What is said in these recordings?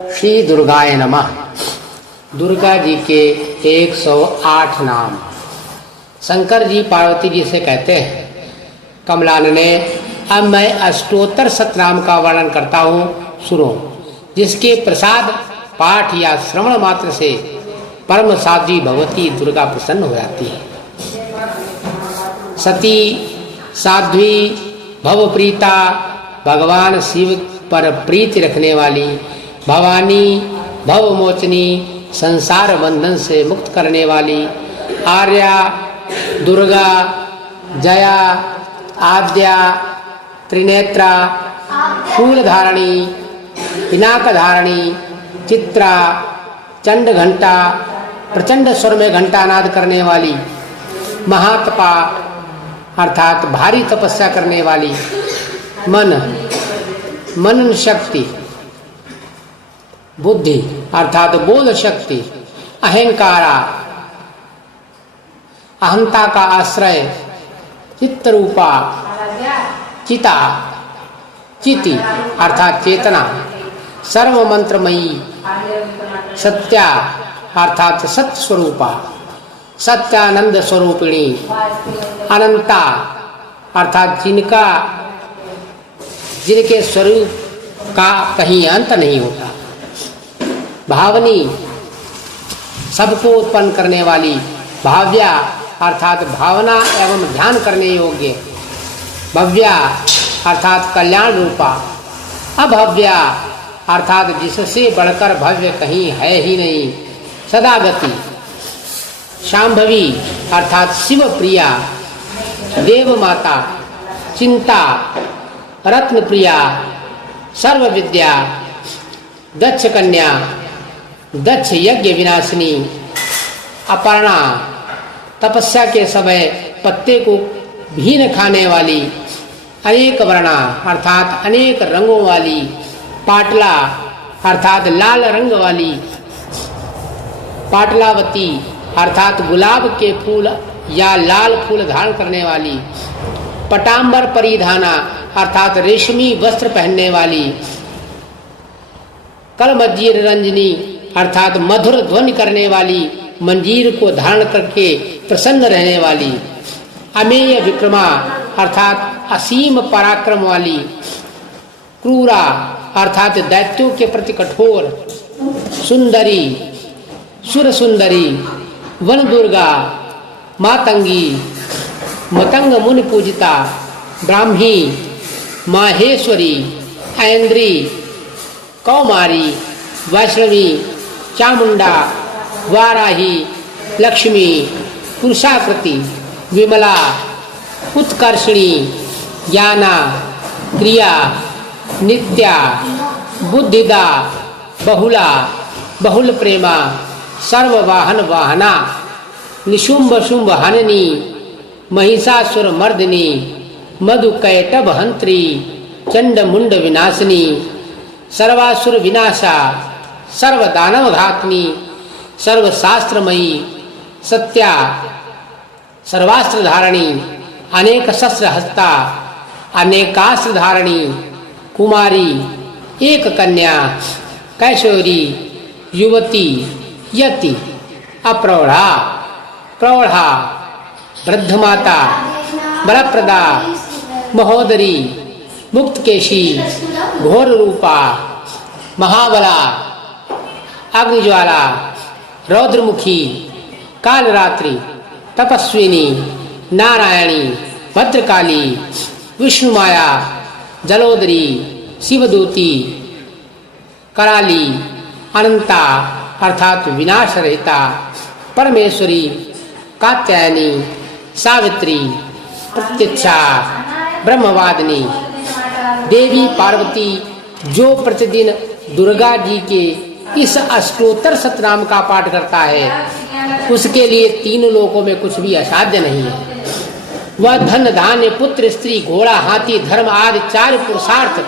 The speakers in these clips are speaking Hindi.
श्री दुर्गाय नमः। दुर्गा जी के 108 नाम। शंकर जी पार्वती जी से कहते हैं, कमलान ने अब मैं अष्टोत्तर सतनाम का वर्णन करता हूँ, सुनो। जिसके प्रसाद पाठ या श्रवण मात्र से परम साध्वी भगवती दुर्गा प्रसन्न हो जाती है। सती, साध्वी, भवप्रीता, भगवान शिव पर प्रीति रखने वाली, भवानी, भवमोचनी, संसार बंधन से मुक्त करने वाली, आर्या, दुर्गा, जया, आद्या, त्रिनेत्रा, शूल धारणी, पिनाक धारणी, चित्रा, चंड घंटा, प्रचंड स्वर में घंटानाद करने वाली, महातपा अर्थात भारी तपस्या करने वाली, मनन शक्ति, बुद्धि अर्थात बोध शक्ति, अहंकारा अहंता का आश्रय, चित्तरूपा, चिता, चिति अर्थात चेतना, सर्व मंत्रमयी, सत्या अर्थात सत्य स्वरूपा, सत्यानंद स्वरूपिणी, अनंता अर्थात जिनके स्वरूप का कहीं अंत नहीं होता, भावनी सबको उत्पन्न करने वाली, भाव्या अर्थात भावना एवं ध्यान करने योग्य, भव्या अर्थात कल्याण रूपा, अभव्या अर्थात जिससे बढ़कर भव्य कहीं है ही नहीं, सदागति, शांभवी अर्थात शिव प्रिया, देव माता, चिंता, रत्न प्रिया, सर्व विद्या, दक्ष कन्या, दक्ष यज्ञ विनाशिनी, अपर्णा तपस्या के समय पत्ते को भी न खाने वाली, अनेक वर्णा अर्थात अनेक रंगों वाली, पाटला अर्थात लाल रंग वाली, पाटलावती अर्थात गुलाब के फूल या लाल फूल धारण करने वाली, पटांबर परिधाना अर्थात रेशमी वस्त्र पहनने वाली, कलमज्जीर रंजनी अर्थात मधुर ध्वनि करने वाली, मंजीर को धारण करके प्रसन्न रहने वाली, अमेय विक्रमा अर्थात असीम पराक्रम वाली, क्रूरा अर्थात दैत्यों के प्रति कठोर, सुंदरी, सुर सुंदरी, वन दुर्गा, मातंगी, मतंग मुनि पूजिता, ब्राह्मी, माहेश्वरी, ऐन्द्री, कौमारी, वैष्णवी, चामुंडा, वाराही, लक्ष्मी, पुरुषाकृति, विमला, उत्कर्षणी, ज्ञाना, क्रिया, नित्या, बुद्धिदा, बहुला, बहुल प्रेमा, सर्ववाहन वाहना, निशुंभ शुंभ हननी, महिषासुर मर्दिनी, मधुकैटभ हंत्री, चंड मुंड विनाशिनी, सर्वासुर विनाशा, सर्वदानव घातनी, सर्वशास्त्रमयी, सत्या, सर्वास्त्र धारणी, अनेक शस्त्र हस्ता, अनेकास्त्र धारणी, कुमारी, एक कन्या, कैशोरी, युवती, यति, अप्रौढ़ा, प्रौढ़ा, वृद्धमाता, बलप्रदा, महोदरी, मुक्तकेशी, घोर रूपा, महाबला, अग्निज्वाला, रौद्रमुखी, कालरात्रि, तपस्विनी, नारायणी, भद्रकाली, विष्णुमाया, जलोदरी, शिवदूती, कराली, अनंता अर्थात विनाश रहिता, परमेश्वरी, कात्यायनी, सावित्री, प्रत्यक्षा, ब्रह्मवादिनी, देवी पार्वती जो प्रतिदिन दुर्गा जी के इस अष्टोत्तर सतनाम का पाठ करता है, उसके लिए तीन लोकों में कुछ भी असाध्य नहीं है। वह धन धान्य पुत्र स्त्री घोड़ा हाथी धर्म आदि चार पुरुषार्थ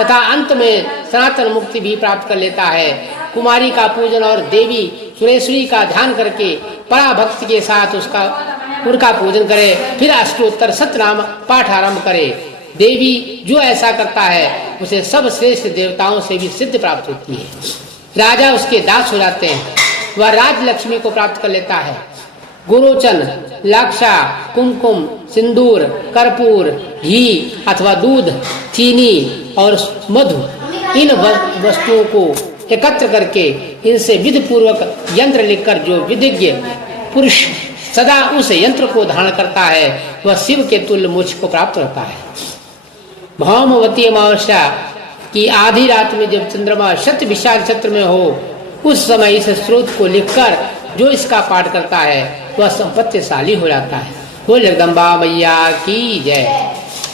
तथा अंत में सनातन मुक्ति भी प्राप्त कर लेता है। कुमारी का पूजन और देवी सुरेश्वरी का ध्यान करके पराभक्ति के साथ उनका पूजन करे, फिर अष्टोत्तर सतनाम पाठ आरंभ करे। देवी जो ऐसा करता है उसे सब श्रेष्ठ देवताओं से भी सिद्ध प्राप्त होती है। राजा उसके दास हो जाते हैं, वह राज लक्ष्मी को प्राप्त कर लेता है। गुरोचन, लाक्षा, कुमकुम, सिंदूर, कर्पूर, घी अथवा दूध, चीनी और मधु, इन वस्तुओं को एकत्र करके इनसे विधि पूर्वक यंत्र लिखकर जो विधिज्ञ पुरुष सदा उस यंत्र को धारण करता है वह शिव के तुल्य मोक्ष को प्राप्त होता है। भौमवती अमावस्या की आधी रात में जब चंद्रमा शत विशाल छत्र में हो, उस समय इस स्रोत को लिखकर जो इसका पाठ करता है वह संपत्तिशाली हो जाता है। बोल जगदम्बा मैया की जय।